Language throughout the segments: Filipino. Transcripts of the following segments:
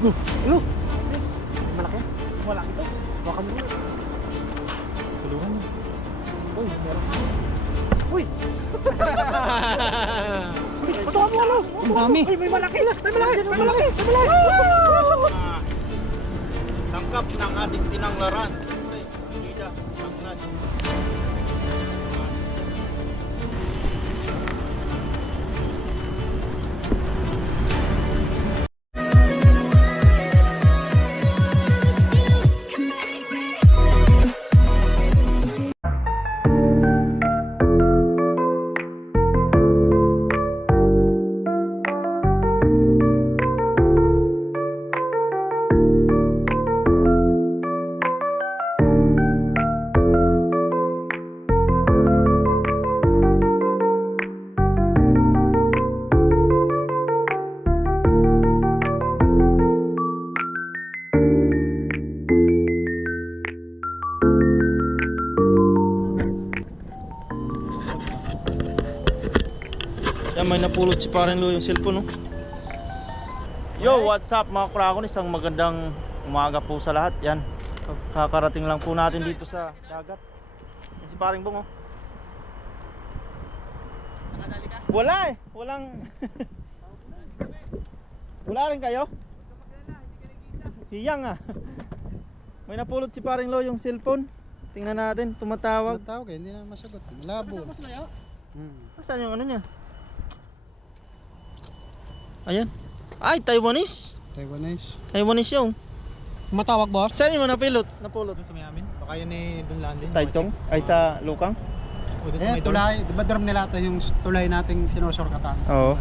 Hello. Malaki. Malaki to. Baka mo. Tulungan mo. Uy, meron. Uy. Patukan mo ano? Ang dami. Uy, may malaki. May malaki. May malaki. May malaki. Sangkap ng ating tinanglaran. Sida, tanglad. Yan, may napulot si Paring Lo yung cellphone, no? Yo, what's up mga Krakon? Isang magandang umaga po sa lahat. Yan, kakarating lang po natin dito sa dagat. Yan si Paring Bong, oh. Wala eh, walang wala rin kayo? Hiyang ah. May napulot si Paring Lo yung cellphone. Tingnan natin, tumatawag. Tawag eh, hindi na masagot. Malabo. Saan yung ano niya? Ayan. Ay, Taiwanese. Taiwanese. Taiwanese yung. Matawag boss? Saan yung napulot? Napulot? Doon sa may amin. Baka yun eh doon landing. Taichung? Ay sa Lukang? O doon sa Eh, may door. tulay. Di ba drum nila ito yung tulay nating sinusurkatan? Oo.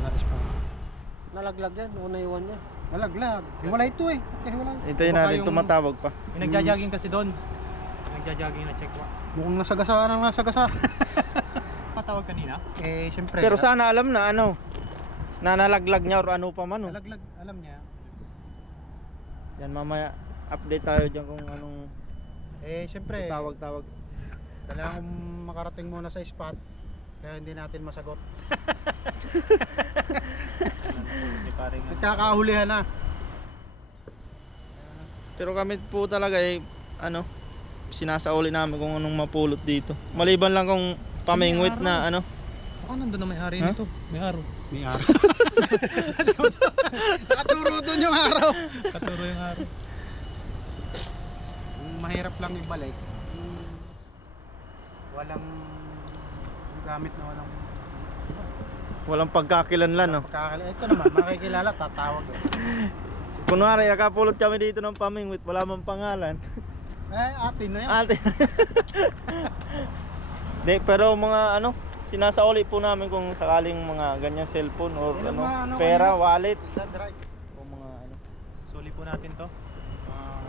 Nalaglag yan, o naiwan niya. Nalaglag. Hiwalay ito eh. Okay, hiwalay. Hintayin Baka natin, yung- tumatawag pa. May nagja-jogging kasi doon. Nagja-jogging na check. Mukhang nasagasa ng nasagasa. Patawag kanina. Eh, syempre. Pero sana alam na ano, na nalaglag niya or ano pa man, oh. Nalaglag, alam niya. Yan, mamaya update tayo dyan kung anong Eh, syempre. tawag-tawag. Kailangan kong makarating muna sa spot. Kaya hindi natin masagot. Hindi paring Nagkakahulihan na. Pero kami po talaga eh, ano, sinasauli namin kung anong mapulot dito. Maliban lang kung pamingwit na ano. Baka nandun na may-ari Huh? nito. May araw. May araw. Nakaturo doon yung araw. Katuro yung araw. Mahirap lang ibalik. Walang yung gamit na Walang pagkakilanlan, no. Ito naman, makikilala, tatawag eh. Kunwari, nakapulot kami dito ng pamingwit, wala mang pangalan. Eh, atin na yan. Ate. De, pero mga ano, sinasauli po namin kung sakaling mga ganyan cellphone or Yung ano, mga ano pera, kayo? wallet Land right. o mga ano. Suli po natin to.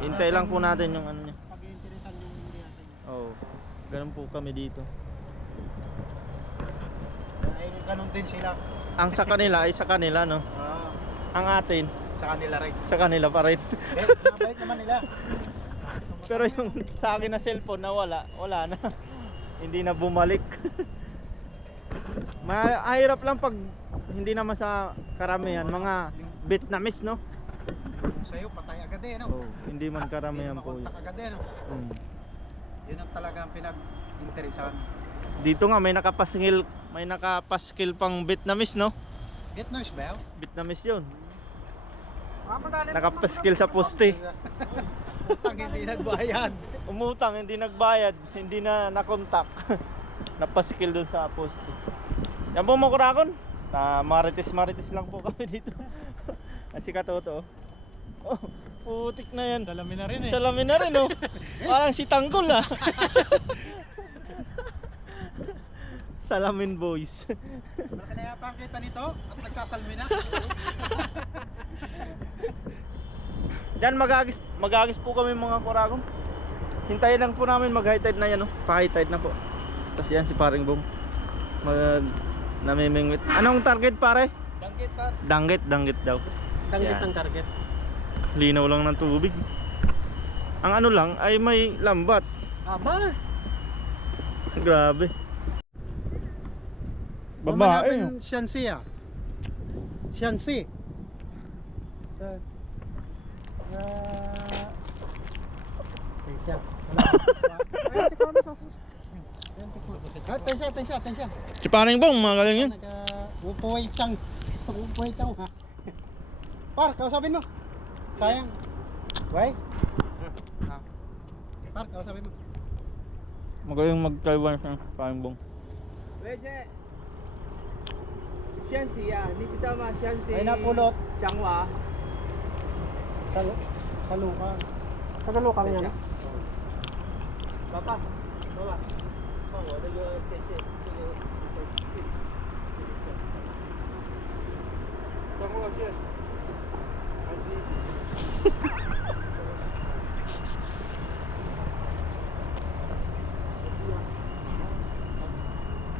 Hintay lang po natin yung ano niya. Pag-iinteresan yung hindi natin. Oo. Ganun po kami dito. Ay, ganun din sila. Ang sa kanila ay sa kanila, no. Ang atin Sa kanila rin. sa kanila pa rin. Eh, mabalik naman nila. Pero yung sa akin na cellphone na wala na. Hindi na bumalik. Mahirap lang pag hindi naman sa karamihan mga Vietnamese, no. Sa'yo, patay agad eh, no? Oh, hindi man karamihan po yun. Makontak agad eh, no? Yun ang talagang pinag-interesan. Dito nga may nakapaskil pang Vietnamese, no. Vietnamese ba yun? Vietnamese yun. Nakapaskil sa poste. Utang hindi nagbayad. Umutang, hindi nagbayad, hindi na nakontak. Napaskil dun sa poste. Yan po mga Kurakon. Marites lang po kami dito. Kasi katoto. Oh, putik na yan. Salamin na rin eh. Salamin na rin, oh. Parang si Tanggol, ah. Salamin boys. Malaki na yata ang kita nito at nagsasalmi na. Yan, magagis po kami mga Kurakon. Hintayin lang po namin mag-high tide na yan, oh. Pa-high tide na po. Tapos yan si Paring Bong namimingwit. Anong target, pare? Danggit par. Danggit daw. Danggit Yan. ang target. Linaw lang ng tubig. Ang ano lang ay may lambat. Aba. Grabe. Babae. Mamanapin Shanxi ah. Shanxi. Tensya. Tensya. Si Paring Bong, magaling yun. Upoy chang. Upoy chang ha. Par, kausapin mo. Sayang. Wai. Par, kausapin mo. Magaling mag-Taiwan siya, Paring Bong. 喂，姐，宣喜呀，你知道吗？宣喜 Ay napulot. 讲话。 Kalukan. Tagalokang yan. Papa, Papa, 放我这个谢谢这个等我先，安心。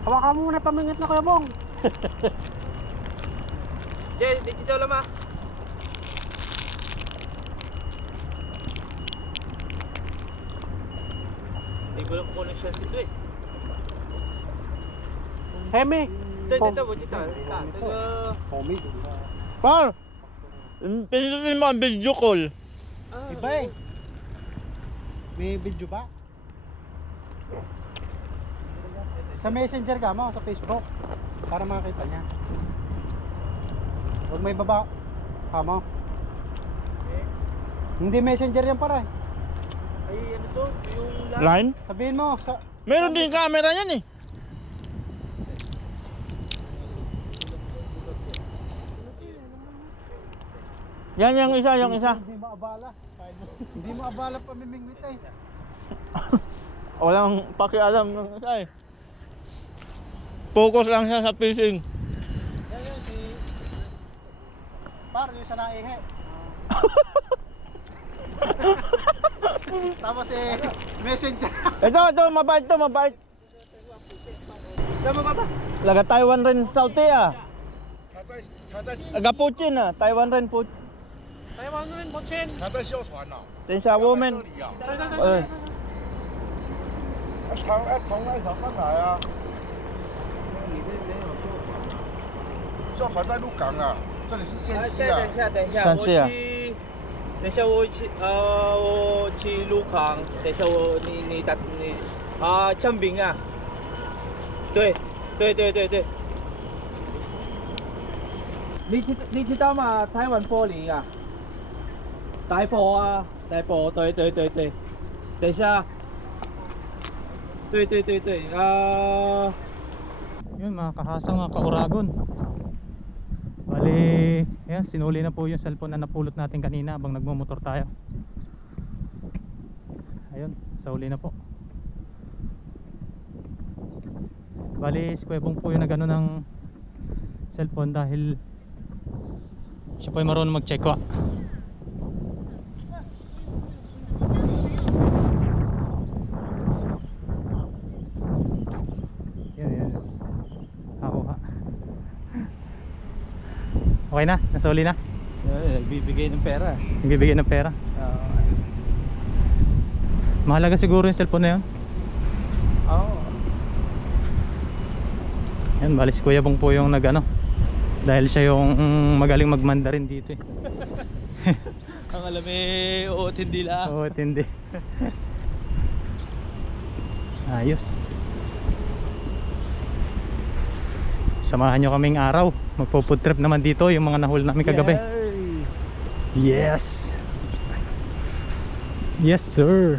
Hawakan mo muna pamingit na Kuya Bong. Jay, digital lang ma. Hindi ko lang kung ano siya sito eh. Hemi. Ito, bujita. Ito, Homie. Par! Pindutin mo ang video call. Iba eh. May video ba? Sa messenger ka mo, sa Facebook. Para makita niya. Huwag may baba. Kamo. Hindi messenger yan para. ay ano to? Yung Line? Sabihin mo. Meron din camera yan eh. Yan yung isa, yung isa. Hindi maabala. Hindi maabala pamimingwit eh. Walang pakialam ng isa eh. Focus lang siya sa fishing. Yan yun si... Par, yung sa naihe. Tapos eh, messenger. Ito, mabait to, mabait. Tama ba? Laga Taiwan rin Sauti ah. Laga Puchin ah, Taiwan rin Puchin. 台湾人冇钱。 还在哮喘呢、 Tensya woman. 这里啊， Eh, 从那条上来啊。里面没有哮喘啊，哮喘在鹿港啊，这里是县西啊。等一下，山西啊等一下我去鹿港，等一下你正bình啊，对，你知道吗？台湾玻璃啊，大埔啊，大埔，对，等一下，对，Yun mga kahasang, mga kauragon. Bali, ayan, sinuli na po yung cellphone na napulot natin kanina habang nagmumotor tayo. Ayun, sauli na po. Bali, si Kuya Bong po yung nagano ng cellphone dahil siya po ay marunong mag-check-wa. Yan. Ako ha. Okay na, nasuli na. nagbibigay ng pera. Nagbibigay ng pera. Mahalaga siguro yung cellphone na yun. Oo. Yan, bali si Kuya Bong po yung nagano. Dahil siya yung magaling mag-Mandarin dito eh. Ang alam eh, oo, hindi lang. Oo, tindi. Ayos. Samahan nyo kaming araw. Magpo-food trip naman dito yung mga nahuli namin kagabi. Yes. Yes sir.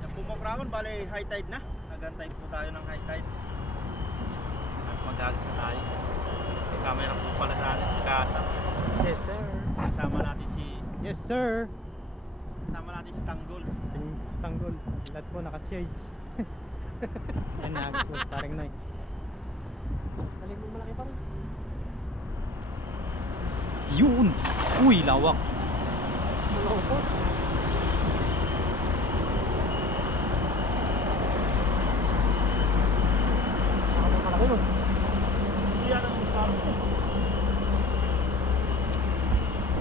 Yan po mga Kragon, bali high tide na. Nag-antay po tayo ng high tide. At mag-agisa tayo. May camera po pala natin si Kasa. Yes sir. Kasama natin si Yes sir. Tanggol. Tanggol. Lahat po naka-shades. Yan na, gusto ko parang Noy. Galing mo malaki pa rin. Yun! Uy, lawak. Malungkot. Malaki mo. Hindi yan ang parang po.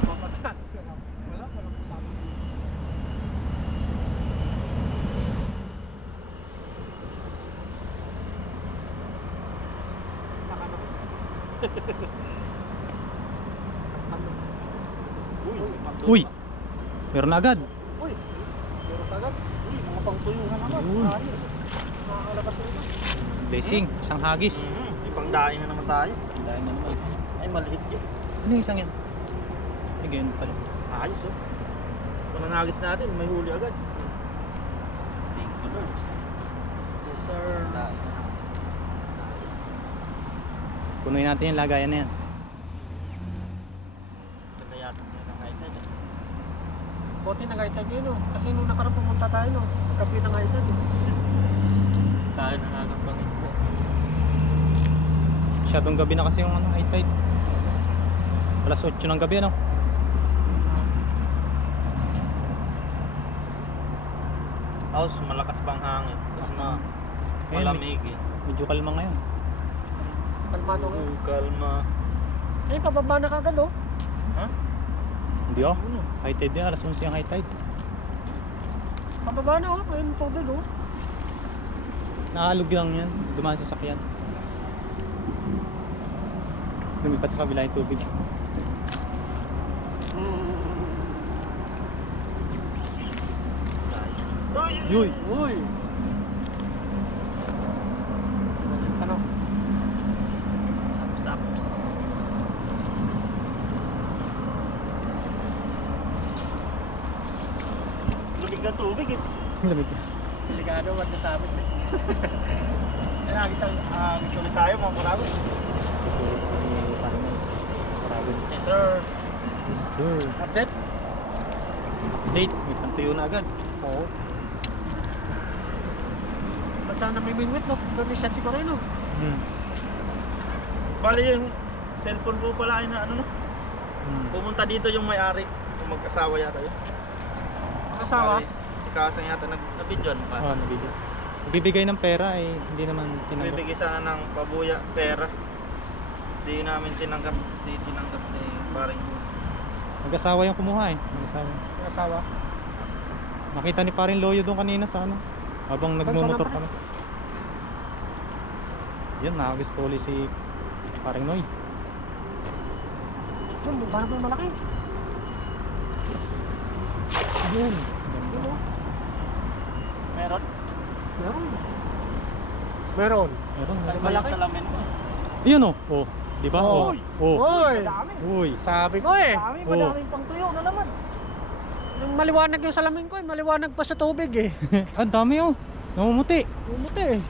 Papachance na lang. Wala kasama. Uy! Meron na agad. Uy, meron agad. Uy, mga pangtuyuhan naman. Yun. Ayos. Nakakalabas na ito. Blessing, isang hagis. Ipangdaing na naman tayo. Dahil na naman. Ay, maliit yun. Ano yung isang yan? Ay, ganyan pala. Ayos oh. Kung nanagis natin, may huli agad. Thank you Lord. Yes, sir. Punuin natin yung lagayan na yan. Ganda yata ng item eh. Buti nag-item yun, no? Kasi nung nakarang pumunta tayo, no? Pagkapi ng item. Tayo nangagambang isda. Masyadong gabi na kasi yung ano, high tide. Alas 8 ng gabi, ano? Tapos malakas pang hangin. Tapos malamig eh. Medyo kalma ngayon. Kalmado ko. Kalma. Ay, pababa na kagad, oh. Ha? Hindi oh. High tide din, alas 11 yung high tide. Pababa na, oh. Ayun, tubig, oh. Nakaalog lang yan, dumaan sa sakyan. Lumipat sa kabila yung tubig. Yuy! Uy! Ano? Saps. Lumig ang tubig eh. Lamig. Delikado, ba't nasabit, eh. Kaya agis ulit tayo mga kurago. Kasi parang marami. Yes, sir. Yes sir. Update? Update, may pantuyo na agad. Oo. Ba't sana may minwit, no? Doon yung siguro yun, no? Bali yung cellphone ko pala ay na ano no. Pumunta dito yung may-ari. Yung mag-asawa yata yun. Asawa? Bali, si Kasang yata nag-video mo Oo, kasi. nabili. Nagbibigay ng pera eh, hindi naman tinanggap. Bibigay sana ng pabuya, pera. Di namin tinanggap, di tinanggap ni paring. Mag-asawa yung kumuha eh. Mag-asawa. Asawa? Nakita ni paring Loyo doon kanina sa ano. Habang nagmumotor kami. Yan, nakagis puli si paring Noy. Yun, parang may malaki. Yun. Yun, oh. Meron? Meron. Meron. Meron. Ay, malaki. Salamin mo. Ayun oh. Oh. Di ba? Oh. Oy. Oh. Uy! Uy. Sabi ko, eh. Dami, Oh. madaming pang tuyo na naman. Yung maliwanag yung salamin ko, eh. Maliwanag pa sa tubig, eh. Ang dami oh. Namumuti. Umuti, eh.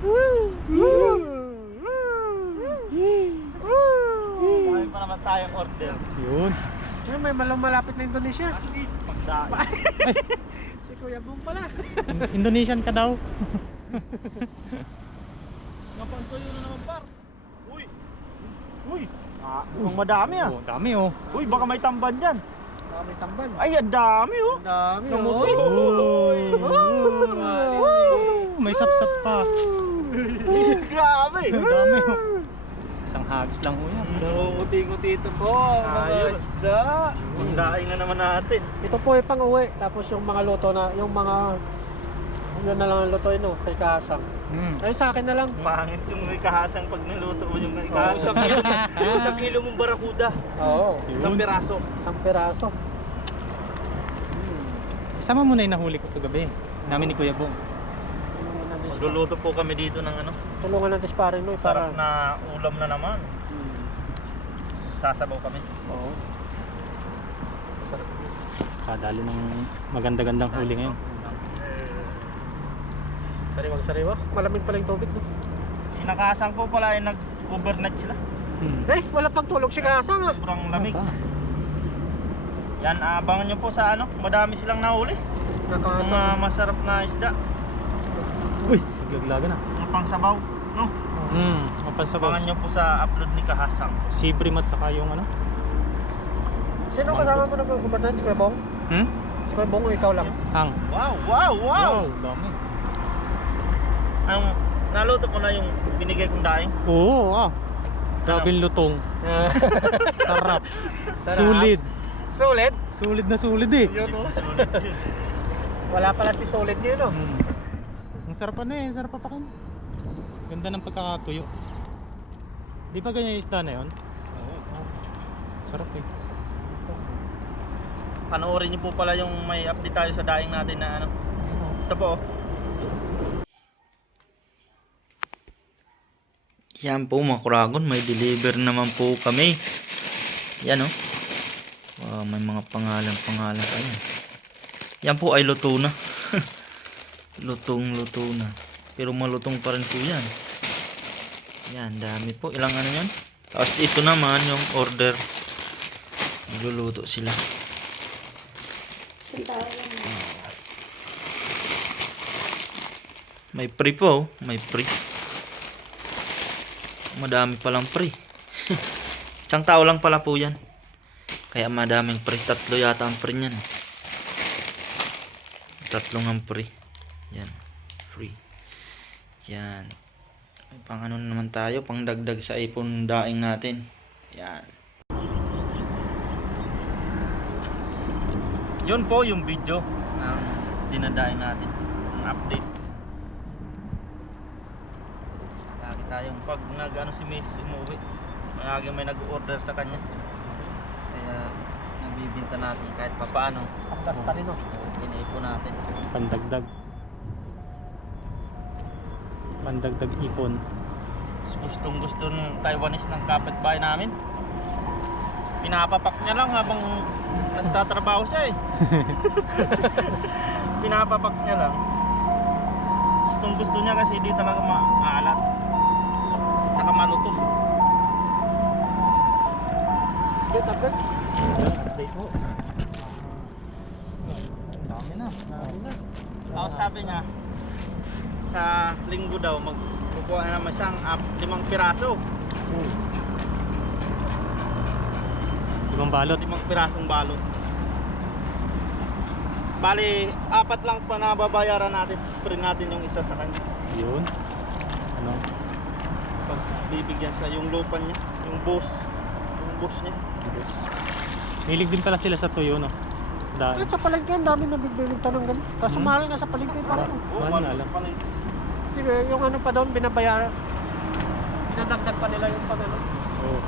Dami pa naman tayong order. Yun. Ayun, may malapit na Indonesia. Pagdaan. Si Kuya Bong pala. Indonesian ka daw. Mga pang tuyo na naman par. Uy! Uy! Mukhang madami ah. Oh, dami oh. Uy, baka may tamban dyan. Dami tamban. Ay, ang dami oh. Dami, Namuti. Uy. May sapsap pa. Grabe. Ang dami oh. Isang hagis lang ho yan. Nangunguti-nguti ito po. Ayos. Ang daing na naman natin. Ito po ay pang-uwi. Tapos yung mga luto na, yung mga, yun na lang ang lutoin, no, kay Kasang. Ayun sa akin na lang. Pangit yung ikahasang pag niluto mo yung ikahasang. Isang kilo mong barakuda. Oo. Yun. piraso. Isang piraso. Isama mo na yung nahuli ko kagabi. Namin ni Kuya Bong. Magluluto po kami dito ng ano. Tulungan natin si paring Noy Sarap para... na ulam na naman. Sasabaw kami. Oo. Sarap. Kadali ng maganda-gandang huli ngayon. Sariwang-sariwa. Malamig pala yung tubig, no? Sinakasang po pala ay nag-overnight sila. Eh, wala pang tulog si Kasang, ah. Sobrang lamig. Ata. Yan, abangan nyo po sa ano. Madami silang nahuli. Nakasang. Mga masarap na isda. Uy, naglaglaga na. Mga pangsabaw. No? Mapansabaw. Abangan nyo po sa upload ni Kahasang. Si Brim at saka yung ano. Sino kasama mo nag-overnight? Si Kuya Bong? Si Kuya Bong o ikaw lang? Hang. Wow, wow, wow! Dami. Ang naluto ko na yung binigay kong daing. Oo, grabe yung lutong. Sarap. Sulit. Sulit? Sulit na sulit eh. Yun, no? Sulit yun. Wala pala si Sulit yun, no? Ang sarap ano eh, sarap papakan. Ganda ng pagkakatuyo. Di ba ganyan yung isda na yun? Sarap eh. panoorin niyo po pala yung may update tayo sa daing natin na ano. Ito po. Yan po mga kuragon, may deliver naman po kami. Yan oh. Wow, may mga pangalan pa yan. Yan po ay luto na. Luto na. Pero malutong pa rin po yan. Yan, dami po. Ilang ano yan? Tapos ito naman yung order. Nagluluto sila. May free po. May free. Madami palang free. Isang tao lang pala po yan. Kaya madaming free. 3 yata ang free niyan. 3 ang free. Yan. Free. Yan. May pang ano naman tayo. Pang dagdag sa ipon daing natin. Yan. Yun po yung video ng dinadaing natin. Ang update. Lagi tayong pag nag-ano si Miss umuwi, lagi may nag-order sa kanya. Kaya nabibinta natin kahit papaano. Pagkas pa rin oh. Iniipon natin. Pandagdag ipon. Gustong gusto ng Taiwanese ng kapitbahay namin. Pinapapak niya lang habang nagtatrabaho siya eh. Pinapapak niya lang. Gustong gusto niya kasi hindi talaga maalat. Tsaka malutong. Update po. Dami na. Sabi niya sa linggo daw magkukuha na naman siyang 5 piraso. 5 balot. 5 pirasong balot. Bali, 4 lang pa na babayaran natin. Print natin yung isa sa kanya. Yun. Ano? Pag bibigyan sa yung lupa niya, yung boss niya. Hilig din pala sila sa tuyo, no? Dahil. Kahit sa palengke, ang dami na bigbiling tanong ganun. Kaso mahal nga sa palengke pa rin. Mahal nga lang. Kasi yung ano pa doon, binabayaran. Pinadagdag pa nila yung pag-ano. Oo.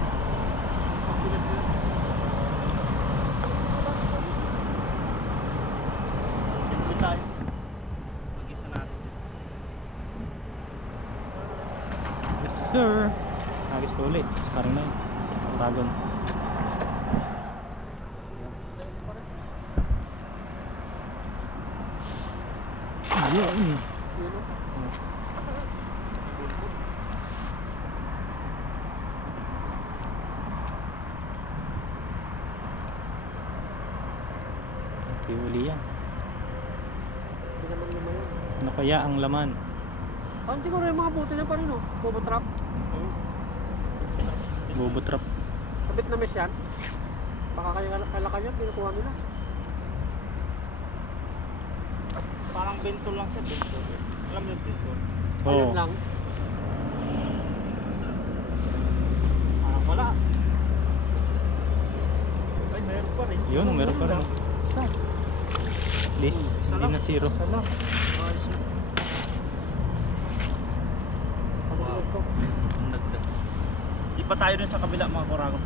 Tayo. Mag-isa natin. Yes, sir. Nagis pa ulit. Parang na yun. Dragon. Ayun. Okay, uli yan. Hindi naman naman yun. Ano kaya ang laman? Parang siguro yung mga buti na pa rin oh. Bobo trap. Bobo trap. Kabit na mes yan. Baka kala kanya, pinukuha nila. Parang bentol lang siya, bentol. Alam mo yung bentol? Oo. Ayun lang. Parang wala. Ay, meron pa rin. Yun, meron pa rin. Isa. At least, hindi na zero. Isa lang. Ayos na. Pagulog ko. Ang dagdag. Di pa tayo dun sa kabila mga kuragon.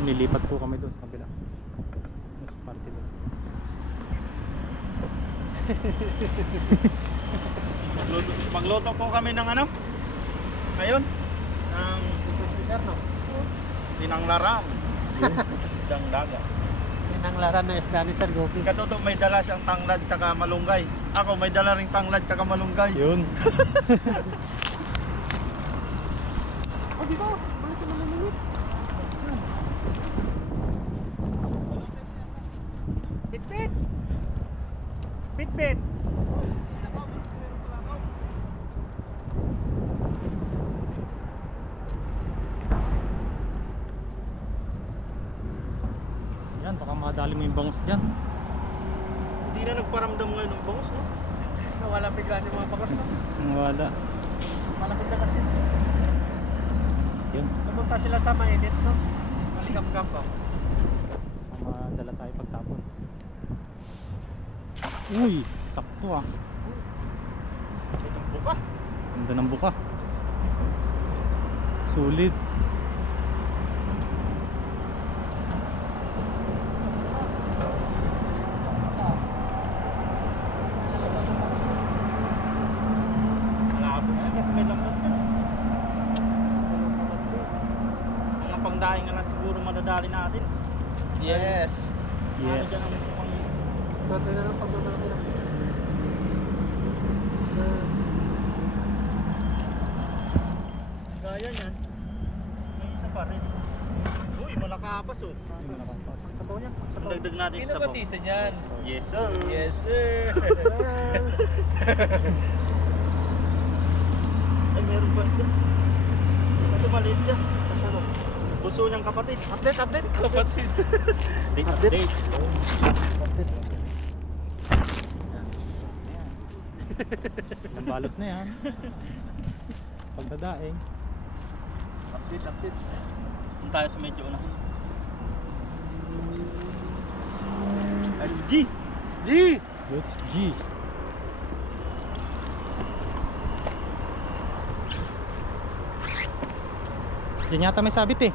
Nilipat po kami doon sa kabila. Next party doon. Magluto po kami ng ano? Ngayon? Ng Speaker no? tinanglaram. Isdang dagat. Yan ang laran na isda ni Sir Gopi. Si Katuto may dala siyang tanglad tsaka malunggay. Ako may dala ring tanglad tsaka malunggay. Yun. Oh, di ba? Balik ka malamimit. Bit-bit! Bit-bit! Yan, baka madali mo yung bangus dyan. Hindi na nagparamdam ngayon ng bangus, no? Nawala bigla yung mga bakos no? Wala. Malapit na kasi. Yun. Pumunta sila sa mainit no? Maligam-gam pa. Madala tayo pagtapon. Uy, sakto ah. Itong buka. Ganda ng buka. Sulit. daing na lang siguro madadali natin. Yes. Yes. Ano dyan ang mukhang Sa atin na lang pagbabalaki na. Sa... gaya niyan. May isa pa rin. Uy, malakapas oh. Sabaw niya. Sabaw. Dagdag natin sa sabaw. Pinapatisan yan. Yes sir. Yes, sir. Ay, meron pa isa. Kaso maliit siya. Masyado. Bunso niyang kapatid. Update. Kapatid. Update. Ang balot na yan. Pagdadaing. Update. Doon tayo sa medyo una. SG. It's G. Diyan yata may sabit eh.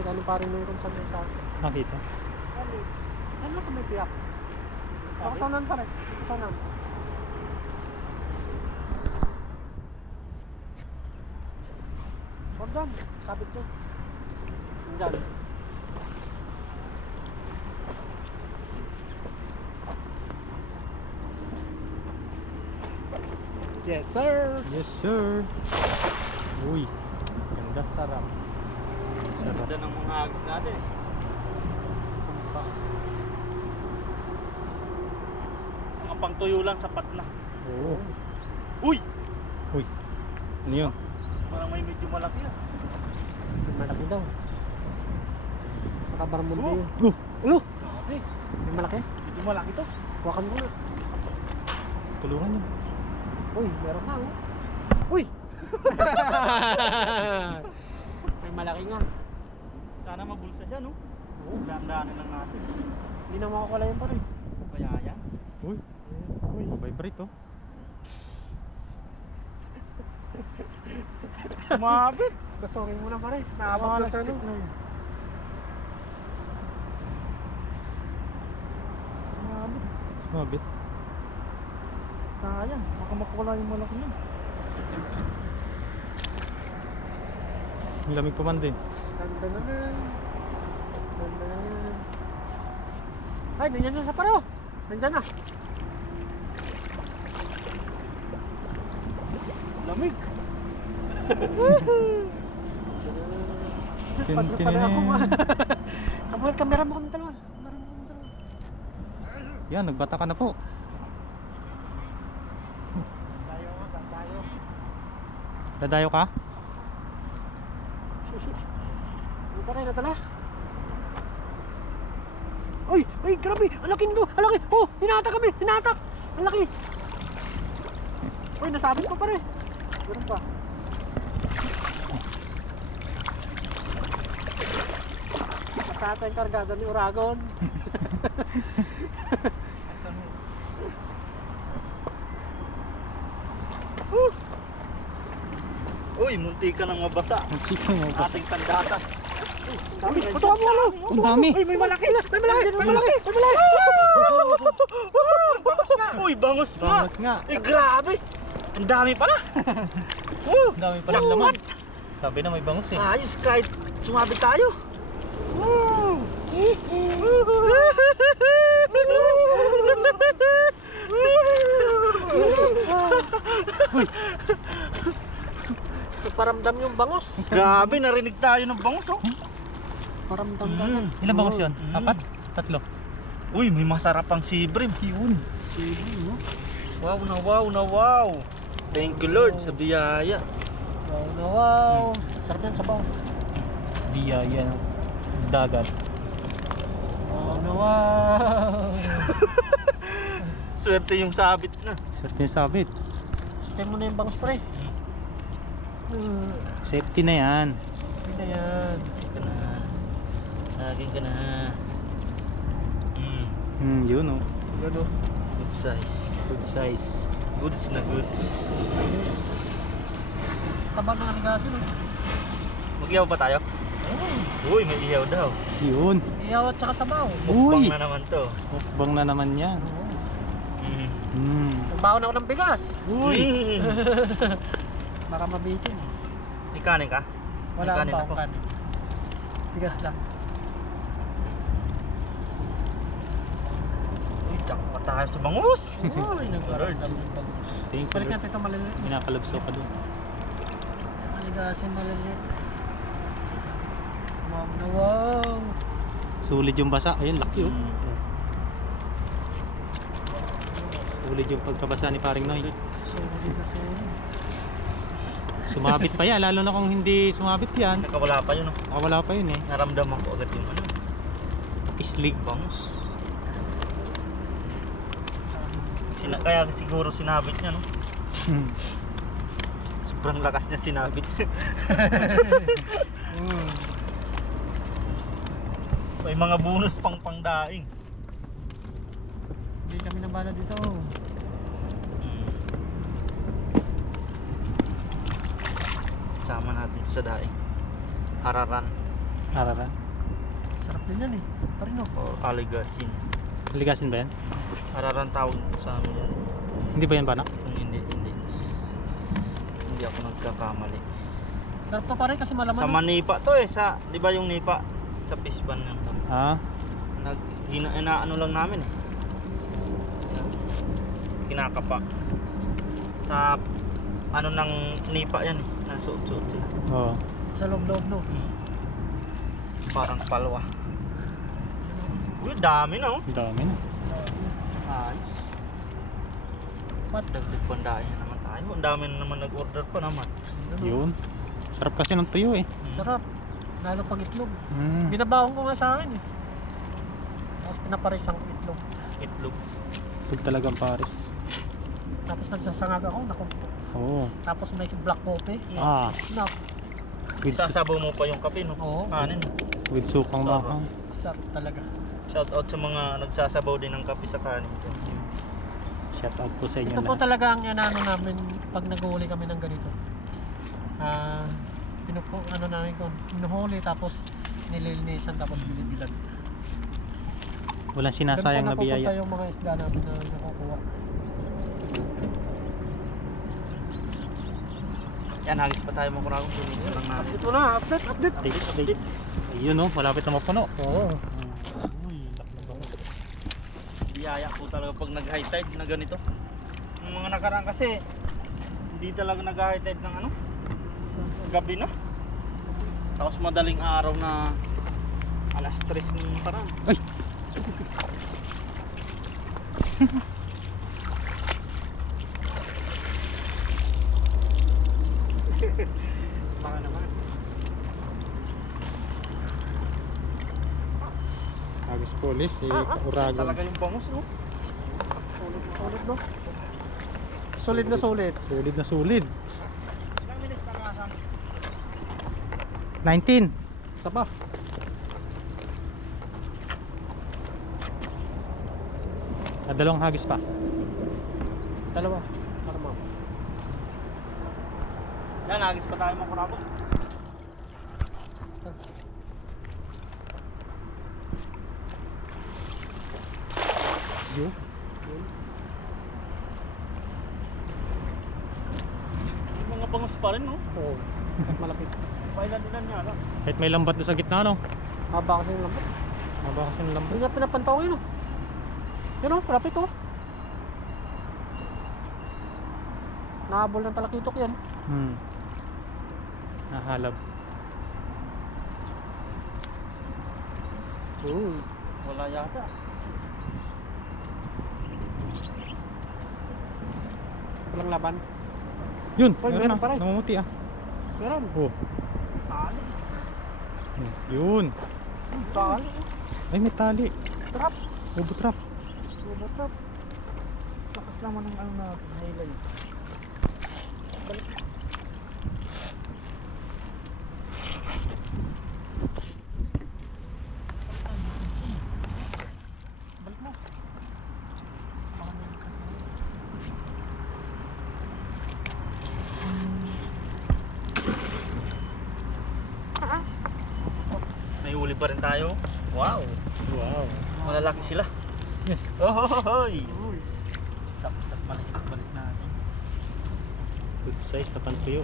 Kailangan pa rin mayroon sa may tao. Nakita. Ano sa may tiyak? Nakasanan pa rin. Nakasanan. Huwag dyan. Sabit yun. Dyan. Yes, sir. Yes sir. Uy. Ganda. Sarap. Sarap. Ganda ng mga agos natin. Mga pangtuyo lang sapat na. Oo. Uy! Uy. Ano yun? Parang may medyo malaki yan. Malaki daw. Nakabarmon Oh. din yun. Oh. Ulo! May malaki? Medyo malaki to. Huwakan mo na. Tulungan niyo. Uy, meron na oh. Uy! May malaki nga. Sana mabulsa siya no? Oo. Dahan-dahanan lang natin. Hindi na makakala yun pa rin. Kaya yan. Uy. Uy. Vibrate oh. Sumabit. Kasorin mo na pa rin. Naabot na sa ano. Sumabit. Sumabit. Sayang. Baka makuwala yung malaki yun. Ang lamig pa man din. Ganda na na. Ganda na yan. Ay, nandiyan na sa paro. Nandiyan na. Lamig. Pagod pala ako. Kamahal, kamera mo kami dalawa. Yan, nagbata ka na po. Dadayo ka? Ano pa rin natala? Uy! Uy! Grabe! Ang laki nito! Ang laki! Oh! Hinatak kami! Hinatak! Ang laki! Uy! Nasabit ko pa rin! Meron pa. Masata yung kargada ni Uragon. Uy, munti ka nang mabasa. Ating sandata. Ang dami! Patuwa mo! Ang dami! Uy! May malaki! May malaki! May malaki! May malaki! Bangus nga! Uy, bangus nga! Bangus nga. Eh, grabe! Ang dami pala! Ang dami pa ng laman. Sabi na may bangus eh. Ayos, kahit sumabit tayo. Paramdam yung bangos. Grabe, narinig tayo ng bangus oh. Paramdam ka. Ilang bangus yun? Apat? Tatlo? Uy, may masarap pang sibrim. Yun. Wow na wow na wow. Thank you Lord sa biyaya. Wow na wow. Sarap yan sabaw. Biyaya ng dagat. Wow na wow. Swerte yung sabit na. Swerte yung sabit. Sabihin mo na yung bangos pre. Safety na yan. Hindi na yan. Sige ka na. Laging ka na. Yun oh. Gano. Good size. Good size. Goods na goods. Taba na anigasin oh. Mag-ihaw ba tayo? Uy, may ihaw daw. Yun. Iyaw at saka sabaw. Mukbang Uy! na naman to. Mukbang na naman yan. Mm. Mm. Nagbaon ako ng bigas. Uy! Baka mabitin. May kanin ka? Wala May kanin pa ako. akong kanin. Bigas lang. Uy, tsaka pa tayo sa bangus. Uy, nagparamdam ng bangus. Thank you, Balik Lord. natin ito maliliit. Minakalabso ka dun. Maligasin maliliit. Wow na wow. Sulit yung basa. Ayun, laki oh. Mm. Sulit yung pagkabasa ni paring Noy. Sorry na sorry. Sumabit pa yan, lalo na kung hindi sumabit yan. Nakawala pa yun, oh. Wala pa yun eh. Naramdaman ko agad yung ano. Islig. Bangus. Kaya siguro sinabit niya, no? Sobrang lakas niya sinabit. May mga bonus pang pangdaing. Hindi kami nabala dito. Sama natin sa daing. Hararan Araran. Sarap din yan eh. Parino. or aligasin. Ligasin ba yan? Hararan tawag sa amin yan. Hindi ba yan banak? Kung hindi. Hindi ako nagkakamali. Sarap to pare kasi malaman. Sa Manipa to eh. Di ba yung Nipa? Sa Pisban lang. Ah, Inaano lang namin eh. Yan. Kinakapa. Sa ano ng Nipa yan eh. Nasuot-suot sila. oo. Sa loob-loob no. Parang palwa. Uy, dami na oh. Ang dami na. Ayos. Dagdag pandain na naman tayo. Ang dami na naman nag-order pa naman. Yun. Sarap kasi ng tuyo eh. Sarap. Lalo pag itlog. Mm. Binabaon ko nga sa akin eh. Tapos pinaparis ang itlog. Itlog. Huwag talagang pares. Tapos nagsasangag ako. Naku. Oo. Tapos may black coffee. Ah, Nak. with, Sasabaw mo pa yung kape no? Oo. Kanin. with sukang Sarap. makang. Sarap talaga. Shout out sa mga nagsasabaw din ng kape sa kanin. Shout out po sa inyo Ito po lahat. talaga ang inano namin pag nag-uuli kami ng ganito. Ano namin ko, inuhuli tapos nililinisan tapos binibilan. Walang sinasayang na Ganun po napupunta biyaya. yung mga isda namin na nakukuha. Yan, hagis pa tayo mga kuragong. Linisan lang natin. Ito na, update. Update. Ayun oh, malapit na mapuno. Oo. Biyaya po talaga pag nag-high tide na ganito. Yung mga nakaraan kasi hindi talaga nag-high tide ng ano, gabi na. Tapos madaling araw na alas 3 ng parang. Ay! Baka naman. Agos Polis, si Uragon. Talaga yung bangus, no? Solid no? Solid na solid. Solid na solid. Ilang minutes na lang 19. Isa pa. Dalawang hagis pa. Dalawa. Para mo. Yan, hagis pa tayo mga kuragong. Yun. Yung mga bangus pa rin, no? Oo. At malapit. Pailan-ilan niya, no? Kahit may lambat doon sa gitna, no? Haba kasi yung lambat. Haba kasi ng lambat. Hindi niya pinapantaw yun oh. Yun oh, malapit oh. Nahabol ng talakitok yan. Nahalab. Wala yata. Walang laban. Yun, Uy, meron meron na. pa rin. Namumuti ah. Meron. Oh. Tali. Yun. Tali. Ay, may tali. Trap. Ubo trap. Subo trap. Lakas naman ng ano natin, highlight. Balik mo. May huli pa rin tayo. Wow. Wow. Malalaki sila. Yeah. Oh, hoy. Sap-sap balik natin. Good size na pantuyo.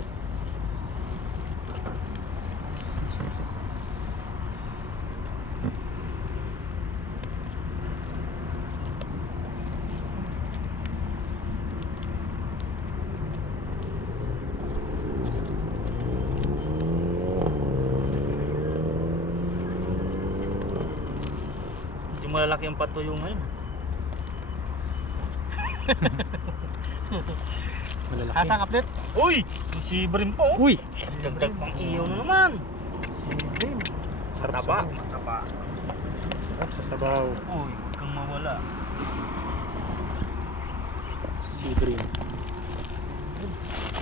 Medyo malalaki ang patuyo ngayon. Malalaki. Kasang update? Uy! May sibrim po. Uy! Dagdag pang iyaw na naman. Game. Sarap Taba. sa Mataba. sarap sa sabaw. Uy, huwag kang mawala. Sea bream.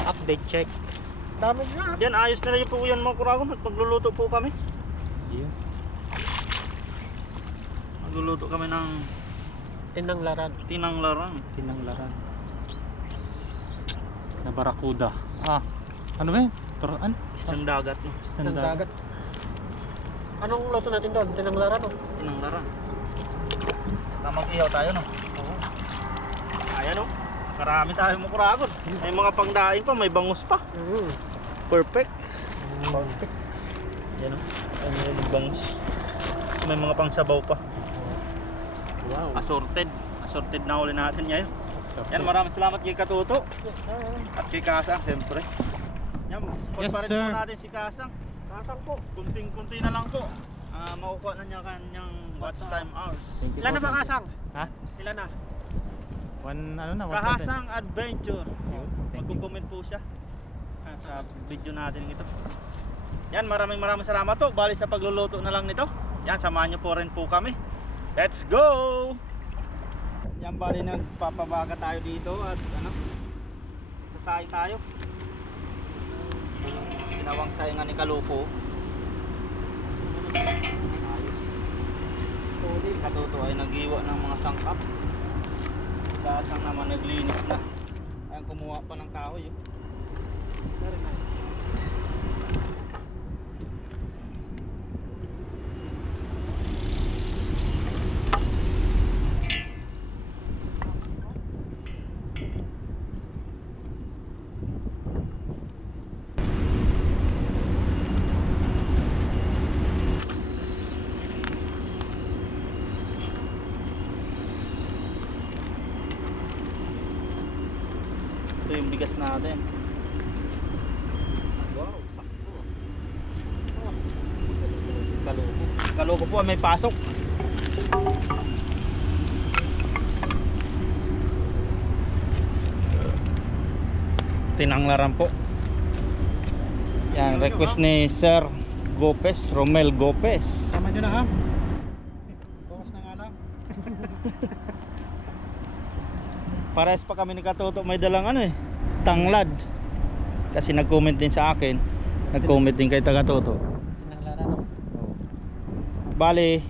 Update check. Dami na. Yan, ayos na rin po yan mga kuragon at pagluluto po kami. Yun. Magluluto kami ng Tinang laran. tinanglarang. Tinanglaran. Na barakuda. Ah, ano ba yun? Turuan? Isang dagat no. Tinang dagat. Anong luto natin doon? Tinang laran o? Tinanglarang. Saka mag-ihaw tayo no. Oo. Ayan no. Karami tayo mga kuragon. May mga pangdaing pa, may bangus pa. Perfect. Perfect. Yan o. Ay, may bangus. May mga pangsabaw pa. Wow. Assorted. Assorted na uli natin ngayon. Yan, maraming salamat kay Katuto. At kay Kasang, siyempre. Yan, support Yes, pa rin sir. po natin si Kasang. Kasang po. Kunting-kunti na lang po. Makukuha na niya kanyang watch time hours. Thank you Ilan na po. ba kasang? Ha? Ilan na? Ano na? Kahasang Adventure. Yun, thank you. Magko-comment po siya sa video natin ito. Yan, maraming salamat po. Bali sa pagluluto na lang nito. Yan, samahan niyo po rin po kami. Let's go! Yan, bali nagpapabaga tayo dito at sasay tayo. Ginawang sayangan ni Kalupo. Ayos. Si Katuto ay naghiwa ng mga sangkap. Kasang naman naglinis na. Ayan, kumuha pa ng kahoy. Very nice. Ito yung bigas natin. Wow, sakto. Si Kalupo. Si Kalupo po may pasok. Tinanglaran po. Yan, request ni Sir Gopez, Romel Gopez. Tama nyo na ha? Focus na nga lang. Pares pa kami ni Katuto, may dalang tanglad. Kasi nag-comment din sa akin. Nag-comment din kay Katuto. Tinang laran o? Bali,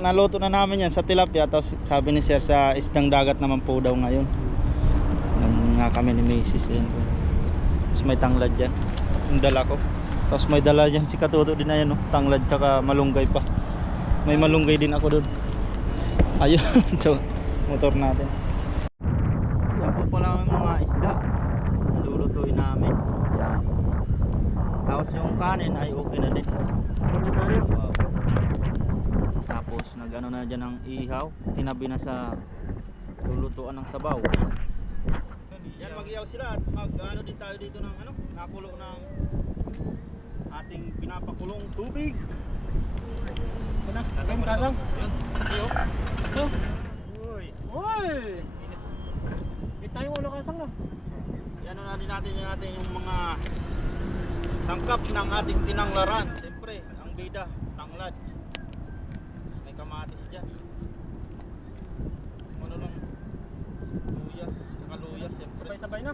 naluto na namin yan sa tilapia. Tapos sabi ni Sir sa isdang dagat naman po daw ngayon. Nang nga kami ni Mrs. Ayan po. Tapos may tanglad dyan. Yung dala ko. Tapos may dala dyan si Katuto din na yan. Tanglad tsaka malunggay pa. May malunggay din ako doon. Ayun. So, motor natin. Yan po pala yung mga isda. Lulutuin namin. Yan. Tapos yung kanin ay okay na din. Wow. Tapos nag-ano na dyan ng ihaw. Tinabi na sa lulutuan ng sabaw. Yan, mag-ihaw sila at mag-ano din tayo dito ng nakulo ng ating pinapakulong tubig. Ito na. Game kasang. Yan. Iyo. Ito. Uy. Uy! Hit tayo ulo kasang na. Yan na din natin yung mga sangkap ng ating tinanglaran. Siyempre, ang bida, tanglad. Tapos may kamatis dyan. Ano lang, luyas, tsaka luyas siyempre. Sabay-sabay na.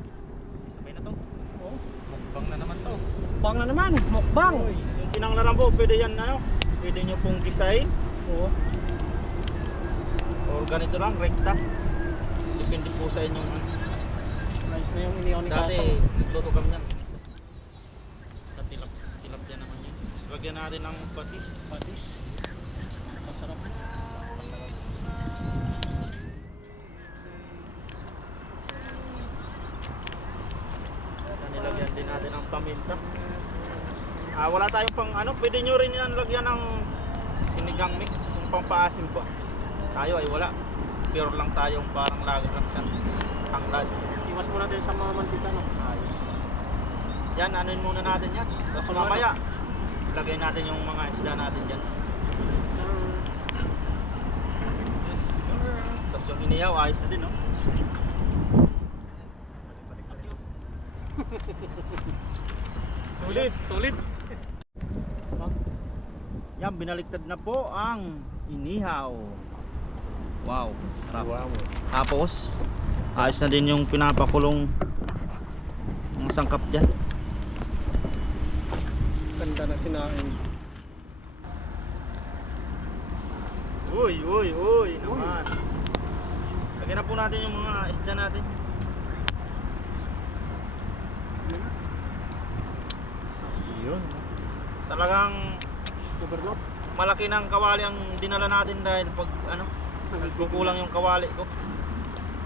Sabay na to. Oo. Mukbang na naman to. Bang na naman. Mukbang. Yung tinanglaran po, pwede yan pwede nyo pong gisahin. Oo. Or ganito lang, rekta. Depende po sa inyong Nice na yung inihaw ni Dati, kasang. nagluto kami niyan. Sa tilapia naman yan. Tapos lagyan natin ng patis. Patis. Masarap. Masarap. natin ang paminta. Wala tayong pang ano, pwede nyo rin yan lagyan ng sinigang mix, yung pampaasim po. Tayo ay wala. Pure lang tayong parang lager lang siya. Tanglad. Iwas muna tayo sa mga mantika, no? Ayos. Yan, anuin muna natin yan. Tapos mamaya, lagay natin yung mga isda natin dyan. Yes, sir. Yes, sir. Tapos yung iniyaw, ayos na din, no? Solid. Solid. Yan, binaliktad na po ang inihaw. Wow, sarap. Wow. Tapos, ayos na din yung pinapakulong mga sangkap dyan. Ganda na sinain. Uy naman. Lagyan na po natin yung mga isda natin. Yun. Talagang Overload. malaki ng kawali ang dinala natin dahil pag ano, nagkukulang yung kawali ko.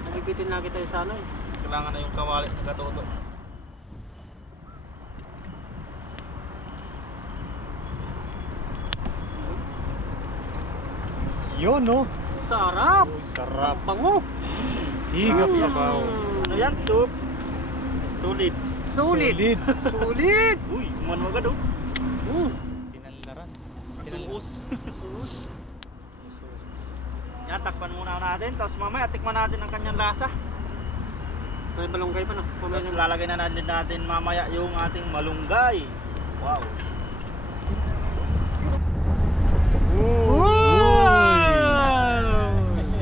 Nagibitin lagi tayo sa ano eh. Kailangan na yung kawali na katuto. Yun, no? Sarap! Sarap. Bango! Higap sa baw. Ano yan? Soup? Solid. Solid! Solid! Uy, umano agad oh. Pinanlaran. Suus. Sus. Yan, takpan muna natin. Tapos mamaya tikman natin ang kanyang lasa. So yung malunggay pa, no? Mamaya Tapos na. lalagay na natin mamaya yung ating malunggay. Wow.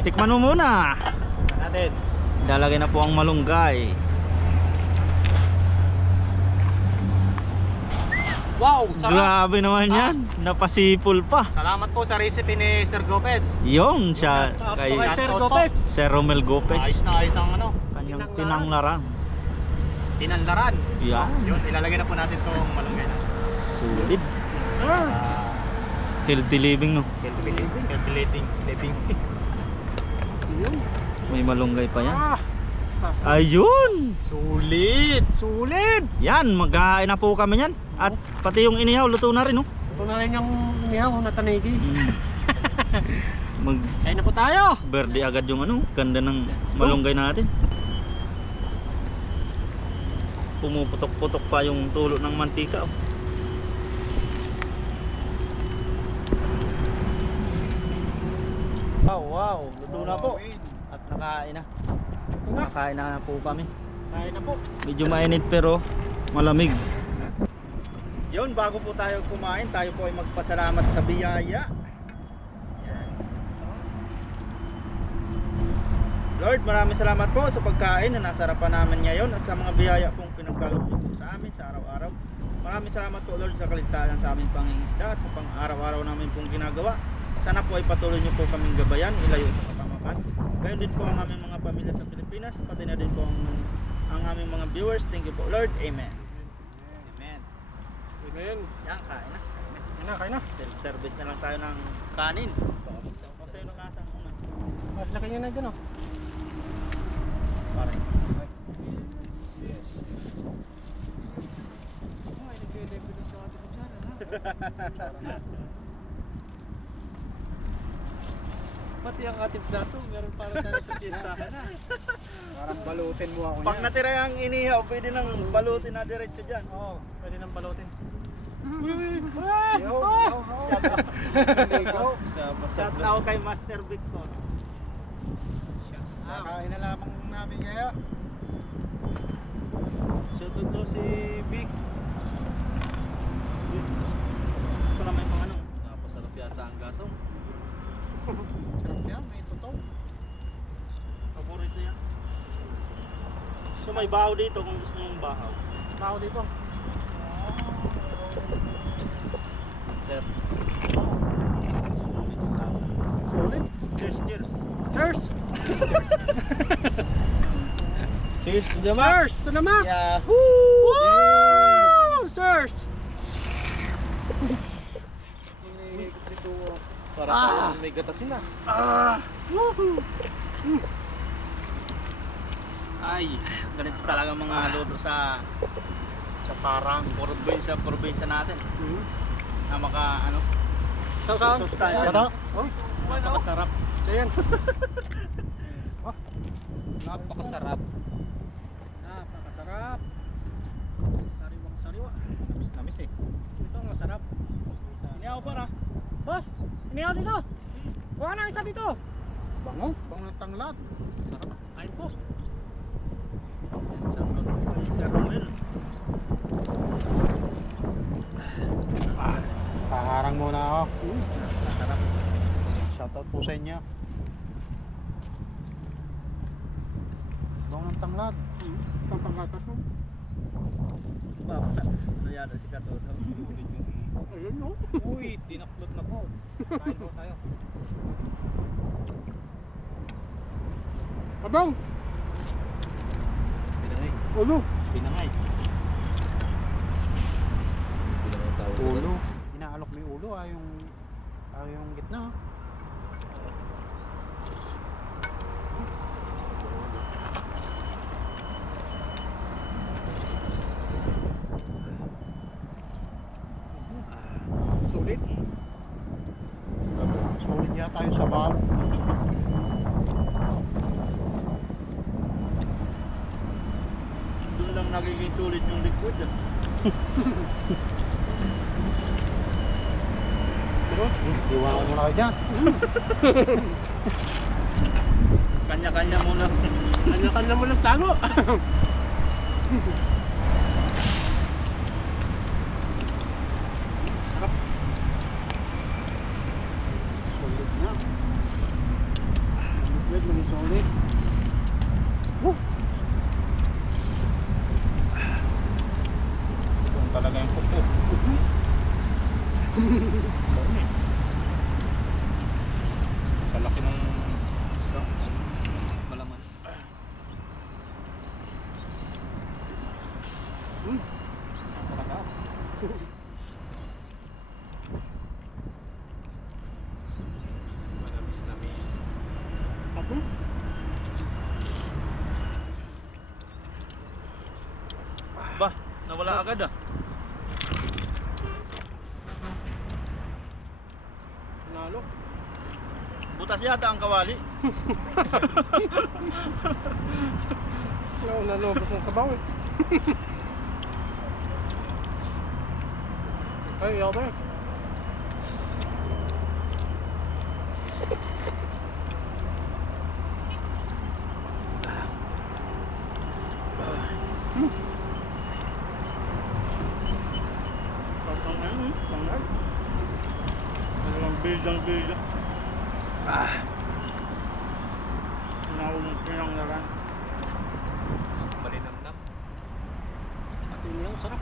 Tikman mo muna. Natin. Lalagay na po ang malunggay. Wow! Sarap! Grabe naman yan. Napasipol pa. Salamat po sa recipe ni Sir Gopez. Yun siya kay Kay Sir Gopez. Sir Romel Gopez. Ayos na ayos ang ano. Kanyang Tinanglaran. tinanglaran. Tinanlaran. Yan. Yun, ilalagay na po natin itong malunggay na. Solid. Sir! Healthy living no. Healthy living. Healthy living. Yun. May malunggay pa yan. Sarap. Ayun. Sulit! Sulit! Yan, maghain na po kami yan. At pati yung inihaw, luto na rin, no? Ito na rin yung nihaw na tanigi. Mag Kain na po tayo! verde agad yung ano, ganda ng malunggay natin. Pumuputok-putok pa yung tulo ng mantika. Oh. Wow, luto na po. At nakain na. Nakain na po kami. Kain na po. Medyo mainit pero malamig. Yun, bago po tayo kumain, tayo po ay magpasalamat sa biyaya. Yan. Lord, maraming salamat po sa pagkain na nasa harapan namin ngayon at sa mga biyaya pong pinagkaloob niyo po sa amin sa araw-araw. Maraming salamat po Lord sa kaligtasan sa aming pangingisda at sa pang-araw-araw namin pong ginagawa. Sana po ay patuloy niyo po kaming gabayan, ilayo sa kapamakan. Gayon din po ang aming mga pamilya sa Pilipinas, pati na din po ang aming mga viewers. Thank you po Lord. Amen. Amen. Amen. Yan, kain na. Kain na. Self-service na lang tayo ng kanin. Kung sa'yo ng kasang una. Laki nyo na dyan, oh. Pare. Pati ang ating plato, meron para tayo sa piestahan na. Parang balutin mo ako Pag natira yung inihaw, pwede nang balutin na diretso dyan. Oo, pwede nang balutin. Shout out kay Master Victor. Nakain na lamang namin kaya. Shout out daw si Vic. Ito naman yung mga ano. Napasarap yata ang gatong. Sarap yan, may totoo. Paborito yan. So may bahaw dito kung gusto mong bahaw. Baho dito. Master. Solid. Cheers, cheers. Cheers! Cheers to the Cheers to the max! Yahoo! Woo! Cheers! Para tayong may gatasin na. Woohoo! Ay, ganito talaga mga luto sa Sa parang probinsya natin. Na maka ano, Sausawan? sustansya. Ito? Napakasarap. Siya yan. Napakasarap. Napakasarap. Sariwang sariwa. Namis eh. Ito ang masarap. Inihaw para. Boss, inihaw dito. Kuha na isa dito. Bango, bango ng tanglad. Ayun po. Sir Romel. Paharang muna ako. Masarap. Shoutout po sa inyo. Bango ng tanglad. Pampanggatas mo. Nayada si Katoto. Ayun no. Uy, tinaklot na po. Kain po tayo. Abang, Pinangay. ulo. Pinangay. Pinangay tawag. Ulo. Inaalok mo yung ulo, yung gitna. Sulit. Sulit yata yung sabaw. Doon lang nagiging sulit yung liquid. Iwanan mo na kayo dyan. Kanya-kanya muna. Kanya-kanya mo lang tago. Sarap. Sulit na. Liquid, maging solid. Doon talaga yung kuko. Sa laki ng isda. Malaman. Napakasarap. Manamis-namis. Ba, nawala agad ah. Nalo. Butas yata ang kawali. Nalobos ng sabaw eh. Ay, yaw ba? Bilyang-bilya. Pinang na lang. Malinamnam. At yun lang, sarap.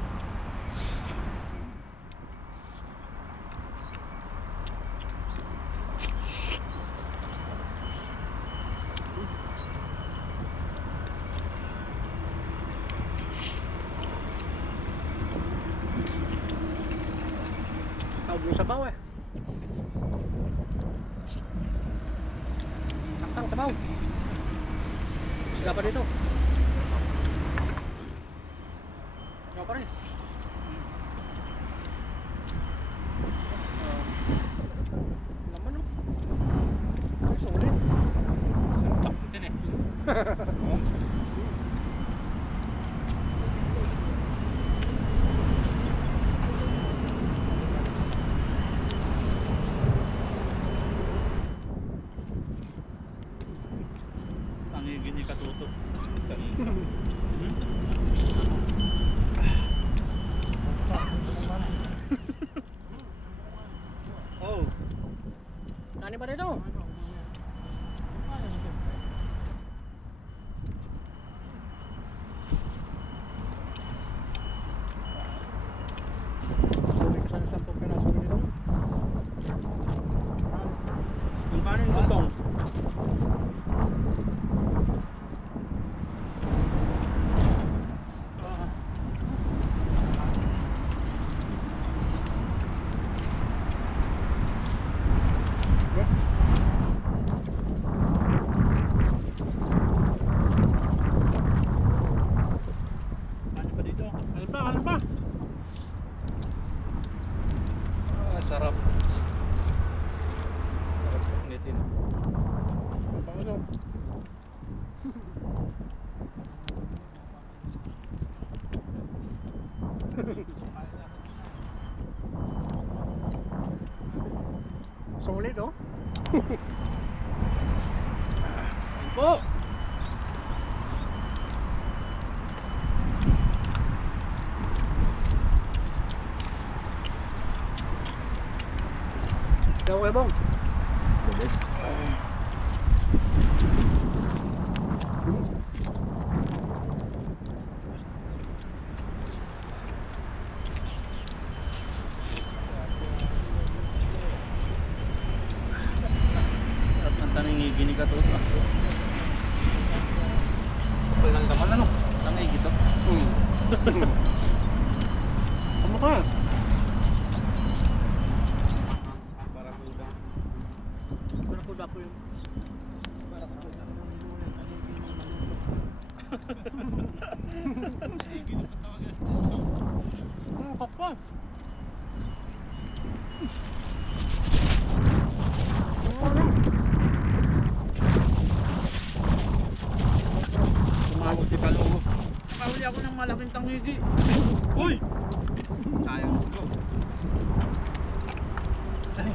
Tawag yung sabaw eh. Taksang sabaw. Sila pa dito. Ikaw pa rin. Laman no? Ay, sulit. Sakitin eh. Tangigin ni Katuto. Solid oh. Po! Daw kayo bong. Sarap ng taningigi ni Katuto. Kapal ng laman ano? Tangigi to. Ano ka? Barakuda po yun. Kapal. Tumawag si Kalugo. Nakahuli ako ng malaking tangigi. Uy! Sayang ito. Ay.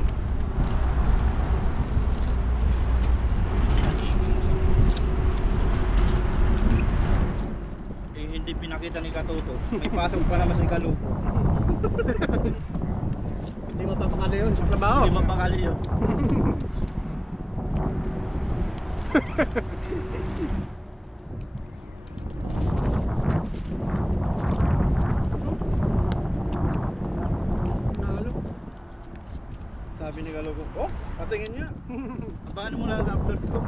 Eh, hindi pinakita ni Katuto. May pasok pa naman si Kalugo. Hindi mapapakali yun sa trabaho. Hindi mapakali yun. Nalo. Sabi ni Kalugo, oh, patingin niya. Abangan mo na sa upload ko.